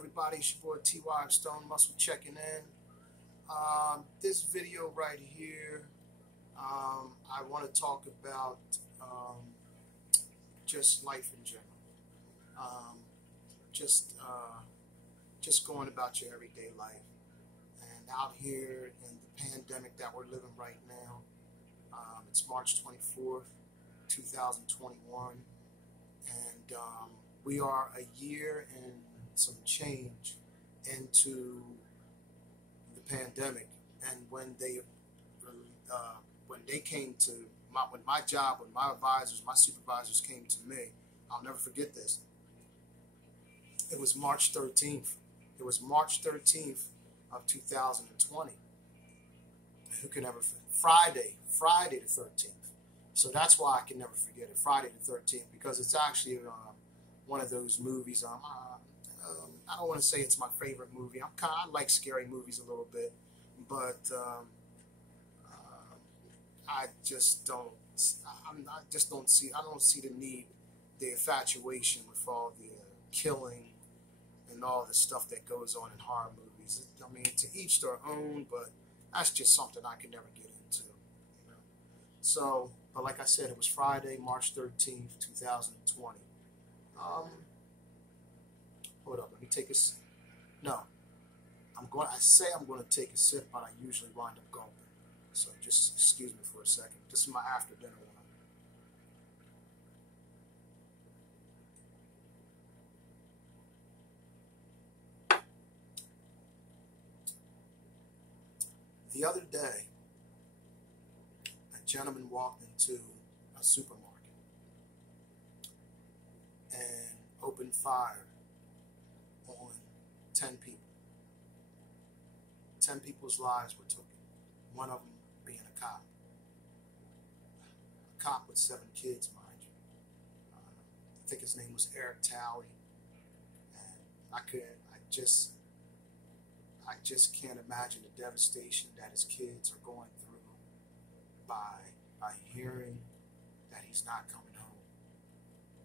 everybody, it's your boy T.Y. Stone Muscle checking in. This video right here, I want to talk about just life in general. Just going about your everyday life. And out here in the pandemic that we're living right now, it's March 24th, 2021. And we are a year and some change into the pandemic. And when they came to when my advisors, my supervisors came to me, I'll never forget this. It was March 13th. It was March 13th of 2020. Who can ever Friday the 13th. So that's why I can never forget it, Friday the 13th, because it's actually one of those movies. I don't want to say it's my favorite movie. I like scary movies a little bit, but I don't see the need, the infatuation with all the killing and all the stuff that goes on in horror movies. I mean, to each their own, but that's just something I can never get into. You know? So, but like I said, it was Friday, March 13th, 2020. Hold up, let me take a sip. No, I'm going to take a sip, but I usually wind up gulping. So just excuse me for a second. This is my after dinner one. The other day, a gentleman walked into a supermarket and opened fire on 10 people. 10 people's lives were taken. One of them being a cop. A cop with 7 kids, mind you. I think his name was Eric Talley. And I just can't imagine the devastation that his kids are going through by hearing that he's not coming home.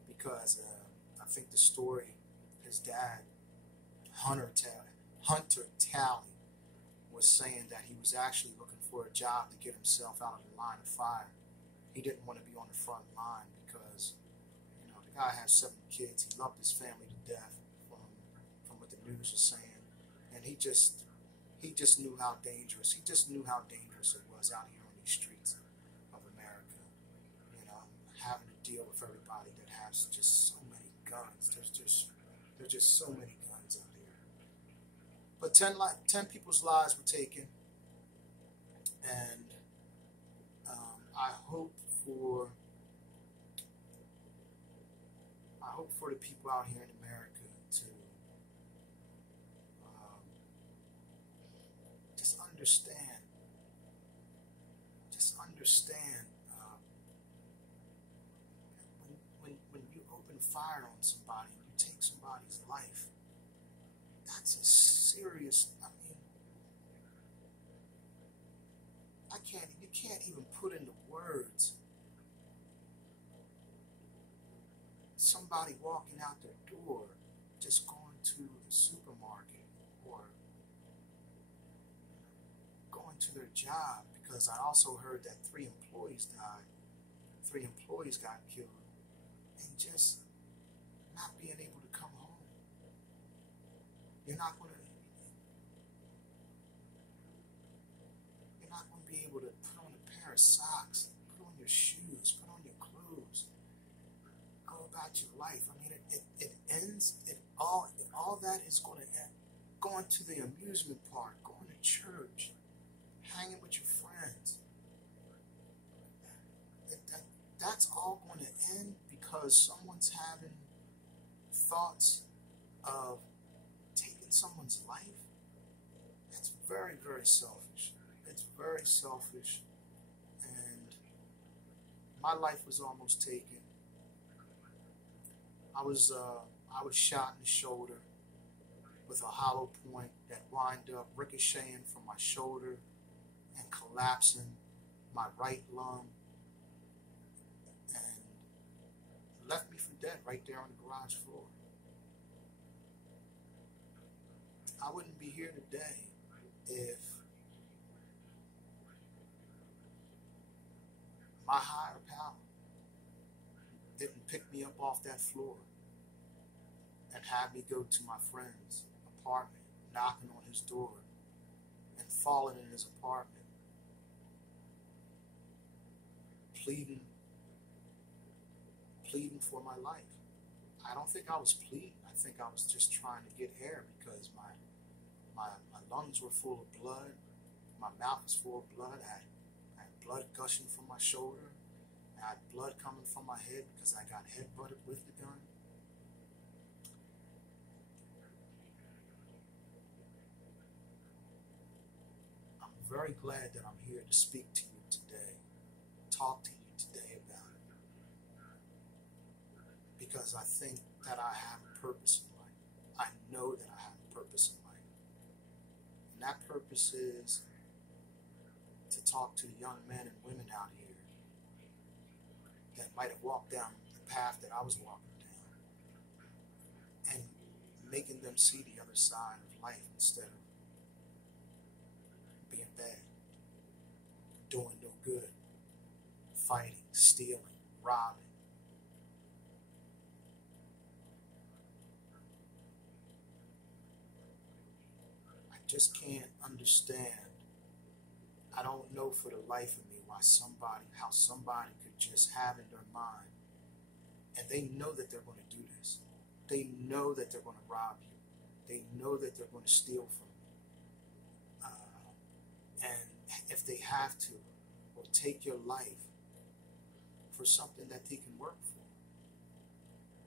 Because I think the story, his dad, Hunter Talley, was saying that he was actually looking for a job to get himself out of the line of fire. He didn't want to be on the front line because, you know, the guy has 7 kids. He loved his family to death from what the news was saying. And he just knew how dangerous. He just knew how dangerous it was out here on these streets of America. You know, having to deal with everybody that has just so many guns. There's just so many guns out here. But 10 people's lives were taken, and I hope for the people out here in America to just understand when you open fire on somebody and you take somebody's life, that's a serious. I mean, you can't even put into words somebody walking out their door, just going to the supermarket or going to their job, because I also heard that 3 employees died, 3 employees got killed, and just not being able to come home. You're not going to be able to put on a pair of socks, put on your shoes, put on your clothes, go about your life. I mean, it ends. All that is going to end. Going to the amusement park, going to church, hanging with your friends. That's all going to end because someone's having thoughts of taking someone's life. That's very, very selfish. It's very selfish. And my life was almost taken. I was shot in the shoulder with a hollow point that wound up ricocheting from my shoulder and collapsing my right lung and left me for dead right there on the garage floor. I wouldn't be here today if my higher power didn't pick me up off that floor and have me go to my friend's apartment, knocking on his door and falling in his apartment, pleading for my life. I don't think I was pleading. I think I was just trying to get air because my lungs were full of blood. My mouth was full of blood. I had blood gushing from my shoulder. I had blood coming from my head because I got headbutted with the gun. I'm very glad that I'm here to speak to you today, talk to you today about it, because I think that I have a purpose in life. I know that I have a purpose in life. And that purpose is to talk to the young men and women out here that might have walked down the path that I was walking down, and making them see the other side of life instead of being bad, doing no good, fighting, stealing, robbing. I just can't understand. I don't know for the life of me how somebody could just have in their mind, and they know that they're going to do this. They know that they're going to rob you. They know that they're going to steal from you. And if they have to, will take your life for something that they can work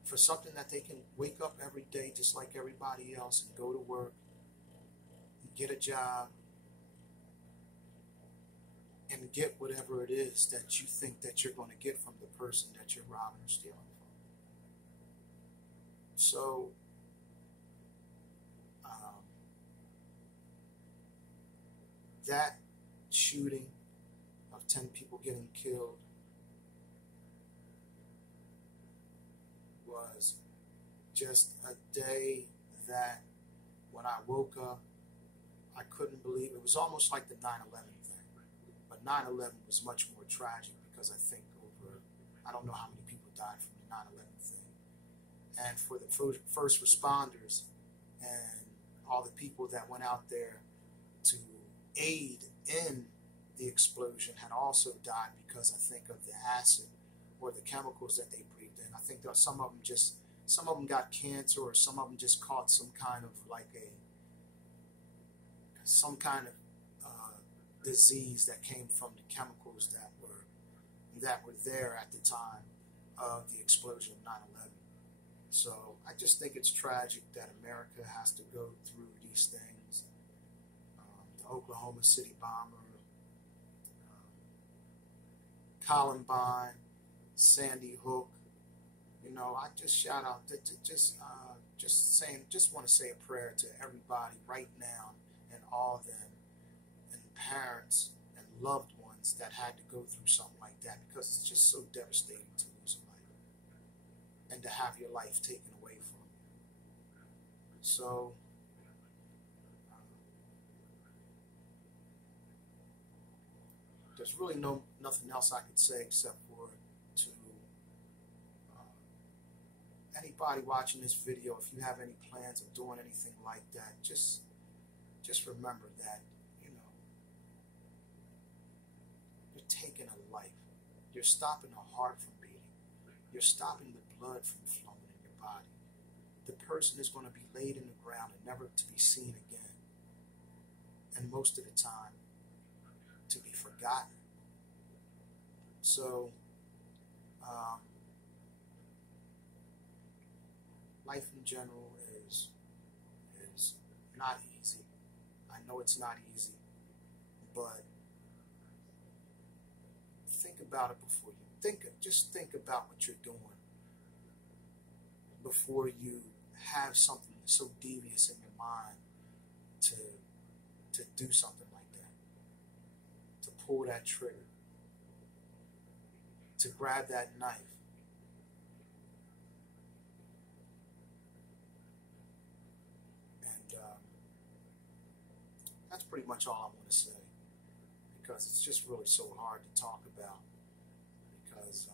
for something that they can wake up every day just like everybody else and go to work, and get a job, and get whatever it is that you think that you're going to get from the person that you're robbing or stealing from. So, that shooting of 10 people getting killed was just a day that when I woke up, I couldn't believe it. It was almost like the 9/11 thing. But 9/11 was much more tragic because I think I don't know how many people died from the 9/11 thing. And for the first responders and all the people that went out there to aid in the explosion had also died because I think of the acid or the chemicals that they breathed in. I think that some of them got cancer, or some of them just caught some kind of disease that came from the chemicals that were there at the time of the explosion of 9/11. So I just think it's tragic that America has to go through these things. The Oklahoma City bomber, Columbine, Sandy Hook. I just shout out, just want to say a prayer to everybody right now, and all them, and parents and loved ones that had to go through something like that, because it's just so devastating to lose a life and to have your life taken away from you. So, there's really nothing else I could say except for to anybody watching this video, if you have any plans of doing anything like that, just remember that, you're taking a life. You're stopping a heart from beating. You're stopping the blood from flowing in your body. The person is going to be laid in the ground and never to be seen again. And most of the time, to be forgotten. So, life in general is not easy. I know it's not easy, but think about it before you just think about what you're doing before you have something so devious in your mind to do something like that, to pull that trigger, to grab that knife. And pretty much all I want to say, because it's just really so hard to talk about, because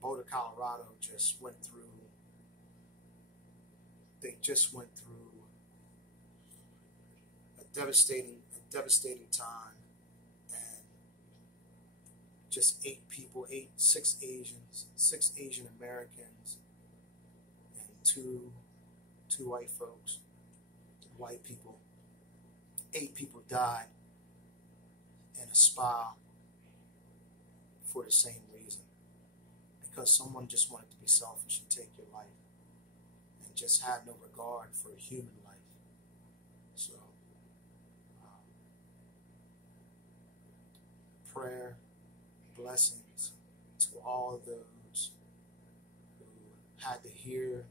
Boulder, Colorado they just went through a devastating time, and just 6 Asian Americans, and two white folks, white people. 8 people died in a spa for the same reason, because someone just wanted to be selfish and take your life, and just had no regard for a human life. So, prayer, blessings to all of those who had to hear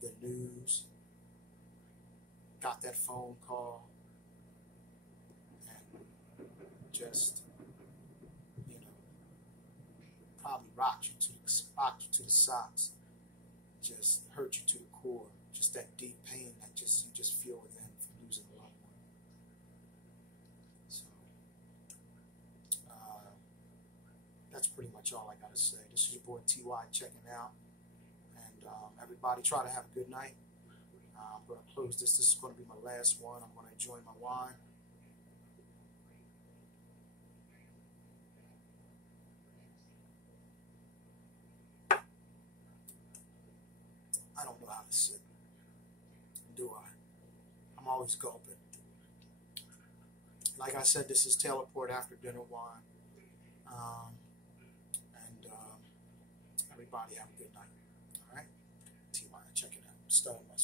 the news, got that phone call, and just, probably rocked you to the socks, just hurt you to the core, just that deep pain that you just feel within from losing a loved one. So that's pretty much all I got to say. This is your boy TY checking out, and everybody try to have a good night. I'm going to close this. This is going to be my last one. I'm going to enjoy my wine. I don't know how to sip, do I? I'm always gulping. Like I said, this is Taylor Port after dinner wine. Everybody have a good night. All right? TY, check it out. Start my